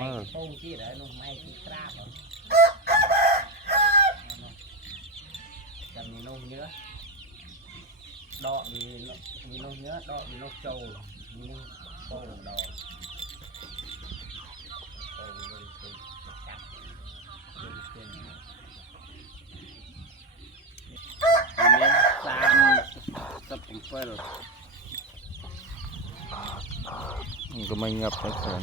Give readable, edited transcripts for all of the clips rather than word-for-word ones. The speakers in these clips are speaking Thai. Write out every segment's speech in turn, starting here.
มอโป่งที่ไหนนุ่มไม่ที่กราบจะมีนุ่มเนื้อดอกมีนุ่มเนื้อดอกมีนุ่มโจมีโป่งดอกโป่งนุ่มติดจับนุ่มติดอันนี้ตามสปอนเซอร์ มันก็ไม่งับนะคน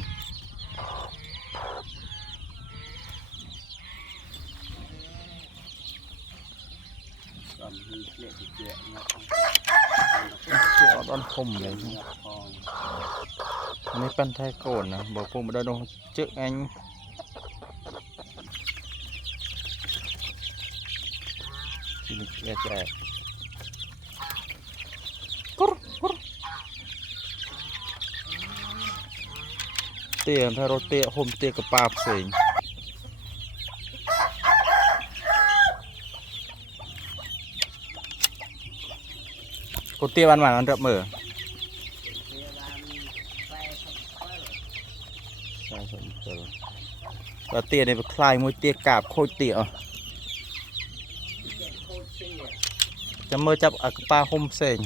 ก่อนที่เกลี่ยเกลี่ยงับ เกี่ยวต้นคมเลยอันนี้เป็นไทยโกนนะบอกพวกมันได้ลงเจออันที่นี่แก่แก่เตี้ยถ้าเราเตี้ยห่มเตี้ยกับปลาเสียงกูเตี้ยบ้านมันรับมือใช่ครับแล้วเตี้ยเนี่ยคลายมวยเตี้ยกาบโคตรเตี้ยจะมือจับปลาห่มเสียง